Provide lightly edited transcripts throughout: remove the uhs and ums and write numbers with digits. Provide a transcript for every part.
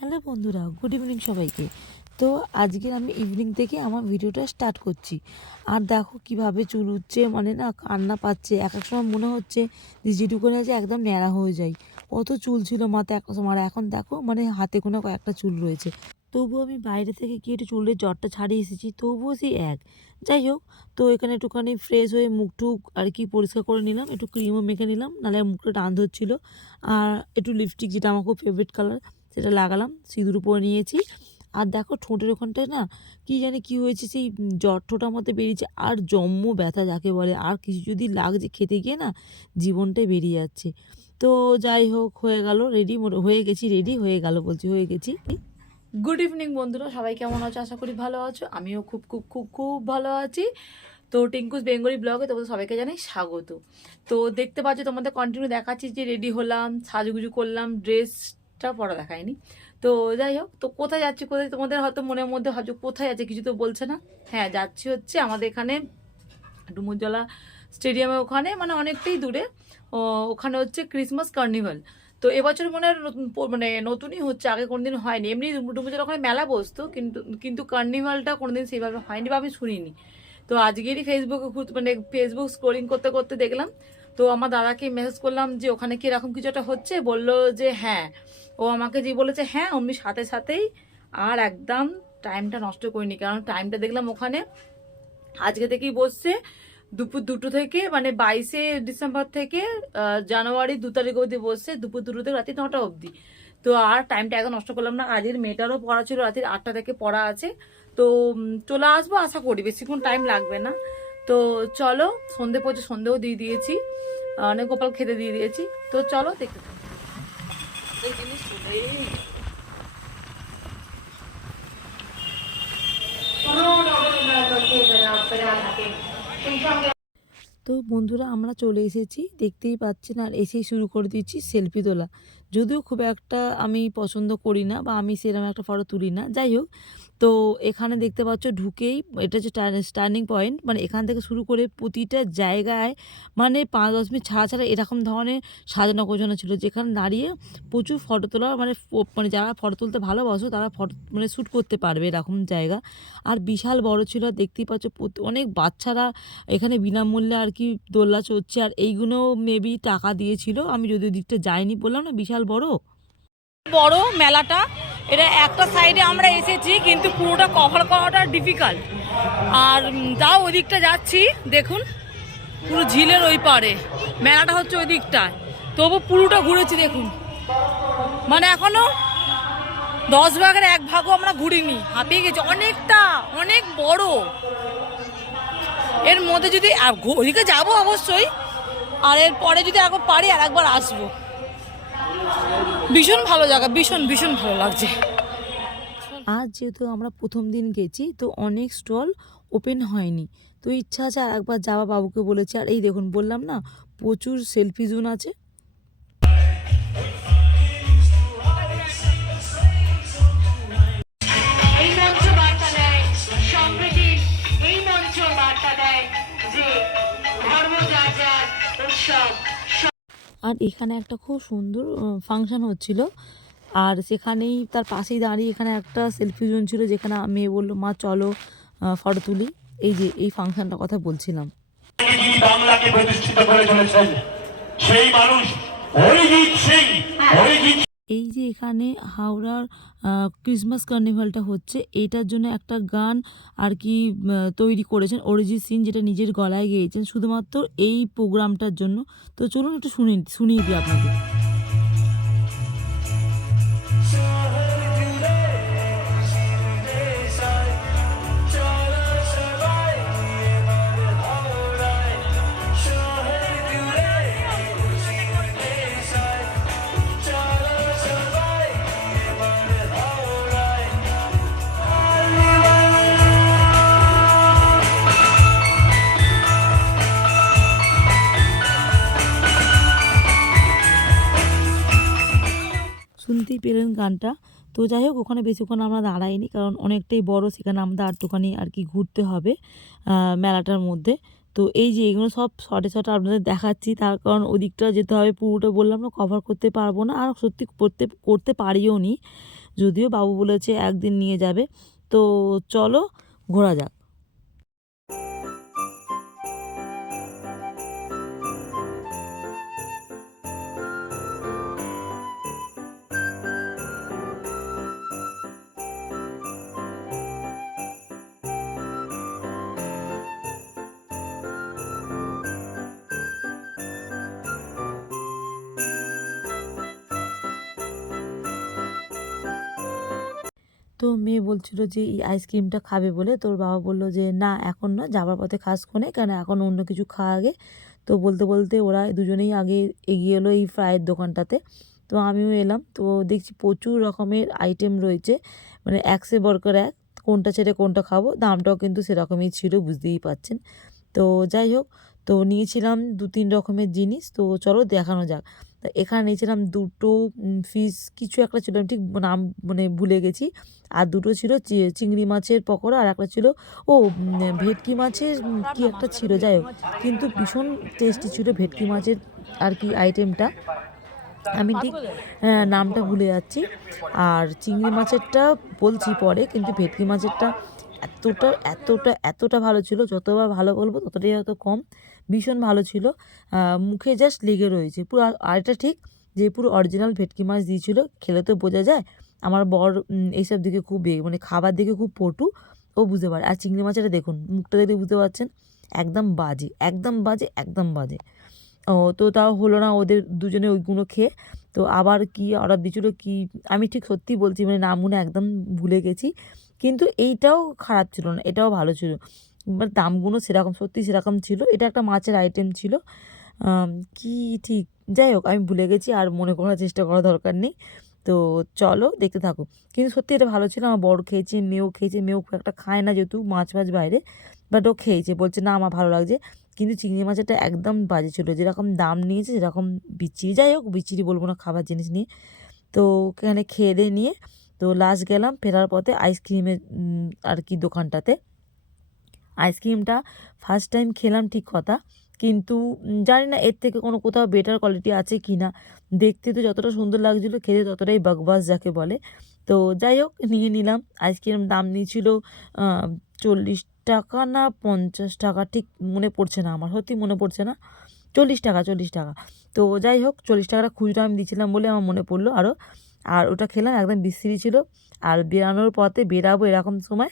Hello বন্ধুরা, good evening সবাইকে। তো আজকের আমি ইভিনিং থেকে আমার ভিডিওটা স্টার্ট করছি। আর দেখো কিভাবে চুল উঠছে, মানে না কান্না পাচ্ছে। এক এক সময় মনে হচ্ছে যে যেটুকুনি আছে একদম ন্যাড়া হয়ে যায়। কত চুল ছিল মাথায় এক সময়, আর এখন দেখো মানে হাতে কোনো কয়েকটা চুল রয়েছে। তবুও আমি বাইরে থেকে গিয়ে একটু চুলের জটটা ছাড়িয়ে এসেছি, তবুও সেই এক। যাই হোক, তো এখানে একটুখানি ফ্রেশ হয়ে মুখ টুক আর কি পরিষ্কার করে নিলাম, একটু ক্রিমও মেখে নিলাম, নাহলে মুখটা টান ধরছিল। আর একটু লিপস্টিক, যেটা আমার খুব ফেভারিট কালার, সেটা লাগালাম, সিঁদুর উপরে নিয়েছি। আর দেখো ঠোঁটের ওখানটায় না কি জানি কি হয়েছে, সেই জট্টটার মধ্যে বেরিয়েছে, আর জম্ম ব্যথা যাকে বলে। আর কিছু যদি লাগছে খেতে গিয়ে না, জীবনটাই বেরিয়ে যাচ্ছে। তো যাই হোক, হয়ে গেল রেডি, হয়ে গেছি, রেডি হয়ে গেল বলছি, হয়ে গেছি। গুড ইভিনিং বন্ধুরা, সবাই কেমন আছো? আশা করি ভালো আছো। আমিও খুব খুব খুব খুব ভালো আছি। তো টিঙ্কুস বেঙ্গলি ব্লগে তোমাদের সবাইকে জানাই স্বাগত। তো দেখতে পাচ্ছ, তোমাদের কন্টিনিউ দেখাচ্ছি যে রেডি হলাম, সাজুগুজু করলাম, ড্রেসটা পরা দেখায়নি। তো যাই হোক, তো কোথায় যাচ্ছি, কোথায় তোমাদের হয়তো মনের মধ্যে ভাবছো কোথায় যাচ্ছে, কিছু তো বলছে না। হ্যাঁ, যাচ্ছি হচ্ছে আমাদের এখানে ডুমুরজলা স্টেডিয়ামের ওখানে, মানে অনেকটাই দূরে। ওখানে হচ্ছে ক্রিসমাস কার্নিভাল। তো এবছর মনে হয় মানে নতুনই হচ্ছে, আগে কোনোদিন হয়নি। এমনি ডুমুরজলা ওখানে মেলা বসতো, কিন্তু কিন্তু কার্নিভালটা কোনোদিন সেইভাবে হয়নি বা আমি শুনিনি। তো আজকেরই ফেসবুক স্ক্রোলিং করতে করতে দেখলাম। তো আমার দাদাকে মেসেজ করলাম যে ওখানে কি এরকম কিছু একটা হচ্ছে, বললো যে হ্যাঁ। ও আমাকে যে বলেছে হ্যাঁ, অমনি সাথে সাথেই আর একদম টাইমটা নষ্ট করিনি, কারণ টাইমটা দেখলাম ওখানে আজকে থেকেই বসছে। দুপুর 2টো থেকে, মানে 22শে ডিসেম্বর থেকে জানুয়ারি 2 তারিখ অবধি বসছে, দুপুর 2টো থেকে রাত্রি 9টা অবধি। তো আর টাইমটা একদম নষ্ট করলাম না। আজকের মেয়েটারও পড়া ছিল, রাত্রি 8টা থেকে পড়া আছে। তো চলে আসবো আশা করি, বেশিক্ষণ টাইম লাগবে না। তো চলো, সন্ধে পড়ছে, সন্ধেও দিয়ে দিয়েছি, অনেক গোপাল খেতে দিয়ে দিয়েছি। তো চলো দেখতে থাকো। তো বন্ধুরা, আমরা চলে এসেছি, দেখতেই পাচ্ছেন। আর এসেই শুরু করে দিচ্ছি সেলফি তোলা। যদিও খুব একটা আমি পছন্দ করি না, বা আমি সেরকম একটা ফটো তুলি না। যাই হোক, তো এখানে দেখতে পাচ্ছ ঢুকেই, এটা হচ্ছে টার্নিং পয়েন্ট। মানে এখান থেকে শুরু করে প্রতিটা জায়গায় মানে 5-10 মিনিট ছাড়া ছাড়া এরকম ধরনের সাজানো গোছানো ছিল, যেখানে দাঁড়িয়ে প্রচুর ফটো তোলা, মানে যারা ফটো তুলতে ভালোবাসো তারা ফটো মানে শ্যুট করতে পারবে, এরকম জায়গা। আর বিশাল বড় ছিল, দেখতেই পাচ্ছ। অনেক বাচ্চারা এখানে বিনামূল্যে আর কি দোলনা চড়ছে। আর এইগুলো মেবি টাকা দিয়েছিল, আমি যদি দিকটা যাইনি, বললাম না বিশাল বড় বড় মেলাটা। এটা একটা সাইডে আমরা এসেছি, কিন্তু পুরোটা কভার করাটা ডিফিকাল্ট। আর যাও ওদিকটা যাচ্ছি, দেখুন পুরো ঝিলের ওই পারে মেলাটা হচ্ছে ওই দিকটায়। তবু পুরোটা ঘুরেছি দেখুন, মানে এখনো 10 ভাগের 1 ভাগও আমরা ঘুরিনি, হাঁপিয়ে গেছি। অনেকটা, অনেক বড়। এর মধ্যে যদি ওদিকে যাবো অবশ্যই, আর এর পরে যদি একবার পারি আর একবার আসবো। ভীষণ ভালো জায়গা, ভীষণ ভীষণ ভালো লাগছে। আজ যেহেতু আমরা প্রথম দিন গেছি, তো অনেক স্টল ওপেন হয়নি। তো ইচ্ছা আছে আর একবার যাওয়া, বাবুকে বলেছে। আর এই দেখুন, বললাম না প্রচুর সেলফি জোন আছে। এই মঞ্চ বার্তা দেয় সম্প্রীতির, এই মঞ্চ বার্তা দেয় যে ধর্ম যার যার, উৎসব। আর এখানে একটা খুব সুন্দর ফাংশন হচ্ছিল, আর সেখানেই তার পাশেই দাঁড়িয়ে এখানে একটা সেলফি জোন ছিল, যেখানে মেয়ে বললো মা চলো ফটো তুলি। এই যে এই ফাংশনটার কথা বলছিলাম। বাংলাকে প্রতিষ্ঠিত করে চলেছেন সেই মানুষ অরিজিৎ সিং। এই যে এখানে হাওড়ার ক্রিসমাস কার্নিভালটা হচ্ছে, এইটার জন্য একটা গান আর কি তৈরি করেছেন অরিজিৎ সিং, যেটা নিজের গলায় গেয়েছেন শুধুমাত্র এই প্রোগ্রামটার জন্য। তো চলুন একটু শুনিয়ে দিই আপনাদের। শুনতেই পেলেন গানটা। তো যাই হোক, ওখানে বেশিক্ষণ আমরা দাঁড়াইনি, কারণ অনেকটাই বড়, সেখানে আমাদের একটুখানি আর কি ঘুরতে হবে মেলাটার মধ্যে। তো এই যে এগুলো সব শর্টে শর্টে আপনাদের দেখাচ্ছি, তার কারণ ওদিকটা যেতে হবে, পুরোটা বললাম না কভার করতে পারবো না, আর সত্যি করতে পারিও নি। যদিও বাবু বলেছে একদিন নিয়ে যাবে। তো চলো ঘোরা যাক। তো মেয়ে বলছিল যে এই আইসক্রিমটা খাবে বলে, তোর বাবা বলল যে না এখন না, যাবার পথে খাস কোনে, কেন এখন অন্য কিছু খাওয়া আগে। তো বলতে বলতে ওরা দুজনেই আগে এগিয়ে এলো এই ফ্রাইয়ের দোকানটাতে। তো আমিও এলাম, তো দেখছি প্রচুর রকমের আইটেম রয়েছে, মানে এক সে বরকর এক, কোনটা ছেড়ে কোনটা খাবো। দামটাও কিন্তু সেরকমই ছিল, বুঝতেই পাচ্ছেন। তো যাই হোক, তো নিয়েছিলাম 2-3 রকমের জিনিস। তো চলো দেখানো যাক। তা এখানে নিয়েছিলাম দুটো ফিশ কিছু একটা ছিল, আমি ঠিক নাম মানে ভুলে গেছি। আর দুটো ছিল চিংড়ি মাছের পকোড়া, আর একটা ছিল ভেটকি মাছের কি একটা ছিল, যাই হোক কিন্তু ভীষণ টেস্টি ছিল ভেটকি মাছের আর কি আইটেমটা, আমি ঠিক নামটা ভুলে যাচ্ছি। আর চিংড়ি মাছেরটা বলছি পরে, কিন্তু ভেটকি মাছেরটা এতটা এতটা এতটা ভালো ছিল, যতবার ভালো বলবো ততটাই হয়তো কম। ভীষণ ভালো ছিল, মুখে জাস্ট লেগে রয়েছে পুরো। আর এটা ঠিক যে পুরো অরিজিনাল ভেটকি মাছ দিয়েছিল, খেলে তো বোঝা যায়। আমার বর এইসব দিকে খুব মানে খাবার দিকে খুব পটু, ও বুঝতে পারে। আর চিংড়ি মাছেরটা দেখুন, মুখটা দেখলে বুঝতে পারছেন, একদম বাজে, একদম বাজে, একদম বাজে। ও তো তাও হলো না ওদের দুজনে ওইগুলো খেয়ে। তো আবার কি অর্ডার দিয়েছিল কি, আমি ঠিক সত্যি বলছি, মানে নামগুলো একদম ভুলে গেছি। কিন্তু এইটাও খারাপ ছিল না, এটাও ভালো ছিল, মানে দামগুলো সেরকম সত্যি সেরকম ছিল। এটা একটা মাছের আইটেম ছিল, কি ঠিক, যাই হোক আমি ভুলে গেছি, আর মনে করার চেষ্টা করার দরকার নেই। তো চলো দেখতে থাকো। কিন্তু সত্যি এটা ভালো ছিল, আমার বড় খেয়েছে, মেয়েও খেয়েছে। মেয়েও খুব একটা খায় না যেহেতু মাছ ফাছ বাইরে, বাট ও খেয়েছে, বলছে না আমার ভালো লাগছে। কিন্তু চিংড়ি মাছটা একদম বাজে ছিল, যেরকম দাম নিয়েছে সেরকম বিচ্ছিরি, যাই হোক বিচ্ছিরি বলবো না খাবার জিনিস নিয়ে। তো ওখানে খেয়ে দিয়ে নিয়ে তো লাস্ট গেলাম ফেরার পথে আইসক্রিমের আর কি দোকানটাতে। আইসক্রিমটা ফার্স্ট টাইম খেলাম ঠিক কথা, কিন্তু জানি না এর থেকে কোনো কোথাও বেটার কোয়ালিটি আছে কি না। দেখতে তো যতটা সুন্দর লাগছিলো, খেতে ততটাই বকবাস যাকে বলে। তো যাই হোক নিয়ে নিলাম। আইসক্রিম দাম নিয়েছিল 40 টাকা না 50 টাকা, ঠিক মনে পড়ছে না, আমার সত্যি মনে পড়ছে না। 40 টাকা, 40 টাকা। তো যাই হোক 40 টাকাটা খুচরা আমি দিয়েছিলাম বলে আমার মনে পড়লো আরও। আর ওটা খেলাম, একদম বিশ্রী ছিল। আর বেরানোর পথে বেরাবো এরকম সময়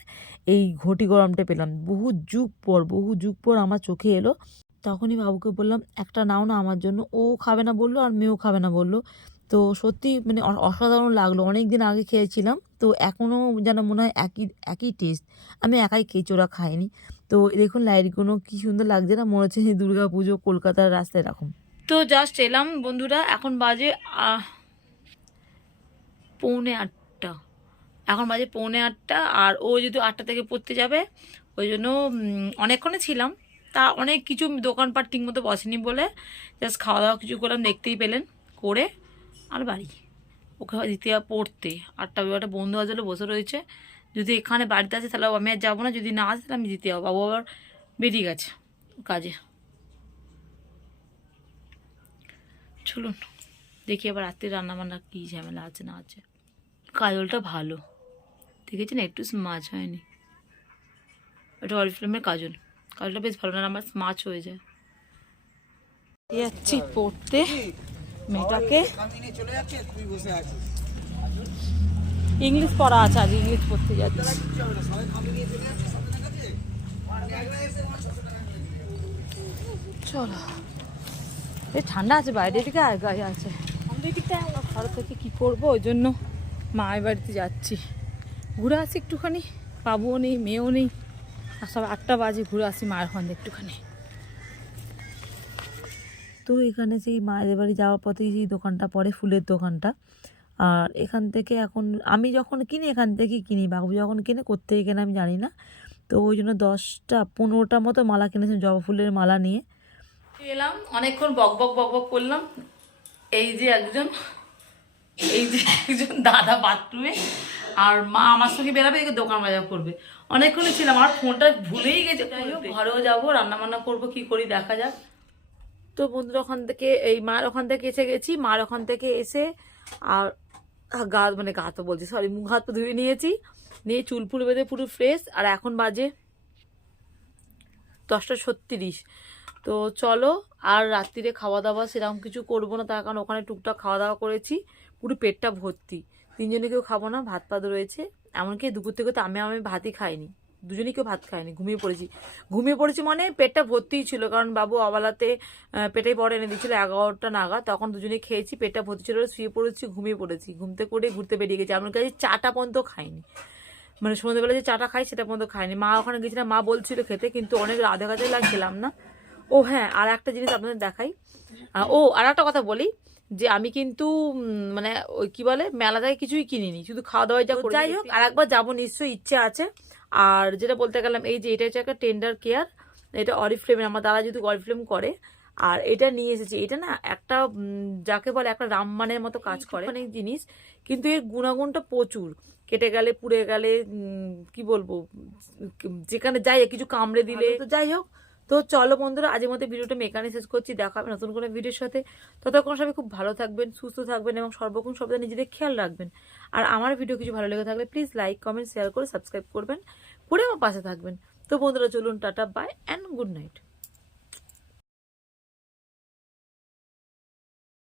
এই ঘটি গরমটা পেলাম, বহু যুগ পর আমার চোখে এলো। তখনই বাবুকে বললাম একটা নাও না আমার জন্য, ও খাবে না বললো, আর মেয়েও খাবে না বললো। তো সত্যি মানে অসাধারণ লাগলো, অনেক দিন আগে খেয়েছিলাম, তো এখনও যেন মনে হয় একই একই টেস্ট। আমি একাই খেয়েছি, ওরা খায়নি। তো দেখুন লাইটগুলো কি সুন্দর লাগছে না, মনে হচ্ছে দুর্গা পুজো কলকাতার রাস্তায় এরকম। তো জাস্ট এলাম বন্ধুরা, এখন বাজে 7:45। এখন বাজে 7:45, আর ও যদি 8টা থেকে পড়তে যাবে, ওই জন্য অনেকক্ষণে ছিলাম। তা অনেক কিছু দোকানপাট ঠিক মতো বসেনি বলে জাস্ট খাওয়া দাওয়া কিছু করলাম, দেখতেই পেলেন, করে আর বাড়ি। ওকে দিতে পড়তে 8টা একটা বন্ধু আসলে বসে রয়েছে, যদি এখানে বাড়িতে আসে তাহলে আমি আর যাবো না, যদি না আসে তাহলে আমি দিতে যাবো। বাবু আবার বেরিয়ে গেছে কাজে। চলুন দেখি আবার রাত্রে রান্নাবান্না কী ঝামেলা আছে না আছে। কাজলটা ভালো দেখেছেন, একটু স্মাচ হয়নি। এটা অরিফ্লেমের কাজল, কাজলটা বেশ ভালো, না আমার স্মাচ হয়ে যায়। যাচ্ছি পড়তে মেয়েটাকে, ইংলিশ পড়া আছে, আজ ইংলিশ পড়তে যাচ্ছি। চলো, এই ঠান্ডা আছে বাইরে, দিকে আর গায়ে আছে ঘর থেকে কী করবো, ওই জন্য মায়ের বাড়িতে যাচ্ছি, ঘুরে আসি একটুখানি। বাবুও নেই, মেয়েও নেই, আর সব 8টা বাজে, ঘুরে আসি মায়ের ওখান একটুখানি। তো এখানে সেই মায়ের বাড়ি যাওয়ার পথেই সেই দোকানটা পড়ে, ফুলের দোকানটা। আর এখান থেকে এখন আমি যখন কিনি এখান থেকেই কিনি, বাবু যখন কিনে কোত্থেকে কেনে আমি জানি না। তো ওই জন্য 10-15টা মতো মালা কিনেছিলাম, জবা ফুলের মালা নিয়ে এলাম। অনেকক্ষণ বক বক বক বক করলাম। এই যে একজন দাদা বাথরুমে, আর মা আমার সঙ্গে বেরাবে, এদিকে দোকান বাজার করবে। অনেকক্ষণই ছিলাম, আমার ফোনটা ভুলেই গেছে। যাই হোক ঘরেও যাবো, রান্নাবান্না করবো, কি করি দেখা যাক। তো বন্ধুরা ওখান থেকে এই মার ওখান থেকে এসে গেছি, মার ওখান থেকে এসে আর মানে গা তো বলছি, সরি, মুখ হাত তো ধুয়ে নিয়েছি, নিয়ে চুল ফুল বেঁধে পুরো ফ্রেশ। আর এখন বাজে 10:36। তো চলো, আর রাত্রিরে খাওয়া দাওয়া সেরকম কিছু করবো না, তার কারণ ওখানে টুকটাক খাওয়া দাওয়া করেছি, পুরো পেটটা ভর্তি। তিনজনে কেউ খাবো না, ভাত পাত রয়েছে। এমনকি দুপুর থেকে তো আমি ভাতই খাইনি, দুজনেই কেউ ভাত খায়নি, ঘুমিয়ে পড়েছি মানে পেটটা ভর্তিই ছিল, কারণ বাবু অবেলাতে পেটেই পরে এনে দিয়েছিল 11টা নাগাদ, তখন দুজনে খেয়েছি, পেটটা ভর্তি ছিল, শুয়ে পড়েছি, ঘুমিয়ে পড়েছি, ঘুমতে করে ঘুরতে বেরিয়ে গেছি। আমার কাছে চাটা পর্যন্ত খাইনি, মানে সন্ধ্যেবেলা যে চাটা খাই সেটা পর্যন্ত খাইনি। মা ওখানে গেছিলাম, মা বলছিল খেতে, কিন্তু অনেক রাধে কাজে খেলাম না। ও হ্যাঁ, আর একটা জিনিস আপনাদের দেখাই। আর একটা কথা বলি, যে আমি কিন্তু মানে ওই কি বলে, মেলা থেকে কিছুই কিনিনি, শুধু খাওয়া দাওয়া যা করে। যাই হোক, আর একবার যাবো নিশ্চয়ই, ইচ্ছে আছে। আর যেটা বলতে গেলাম, এই যে এটা হচ্ছে একটা টেন্ডার কেয়ার, এটা অরিফ্লেমের, আমার দাদা যেহেতু অরিফ্লেম করে, আর এটা নিয়ে এসেছে। এটা না একটা যাকে বলে একটা রামবানের মতো কাজ করে অনেক জিনিস, কিন্তু এর গুণাগুণটা প্রচুর। কেটে গেলে, পুড়ে গেলে, কি বলবো, যেখানে যাই কিছু কামড়ে দিলে, তো যাই হোক। তো চলো বন্ধুরা, আজের মধ্যে ভিডিওটা আমি এখানে শেষ করছি, দেখা হবে নতুন কোনো ভিডিওর সাথে। ততক্ষণ সবাই খুব ভালো থাকবেন, সুস্থ থাকবেন, এবং সর্বক্ষণ সবটা নিজেদের খেয়াল রাখবেন। আর আমার ভিডিও কিছু ভালো লেগে থাকলে প্লিজ লাইক, কমেন্ট, শেয়ার করে সাবস্ক্রাইব করবেন, করে আমার পাশে থাকবেন। তো বন্ধুরা চলুন, tata, bye and good night.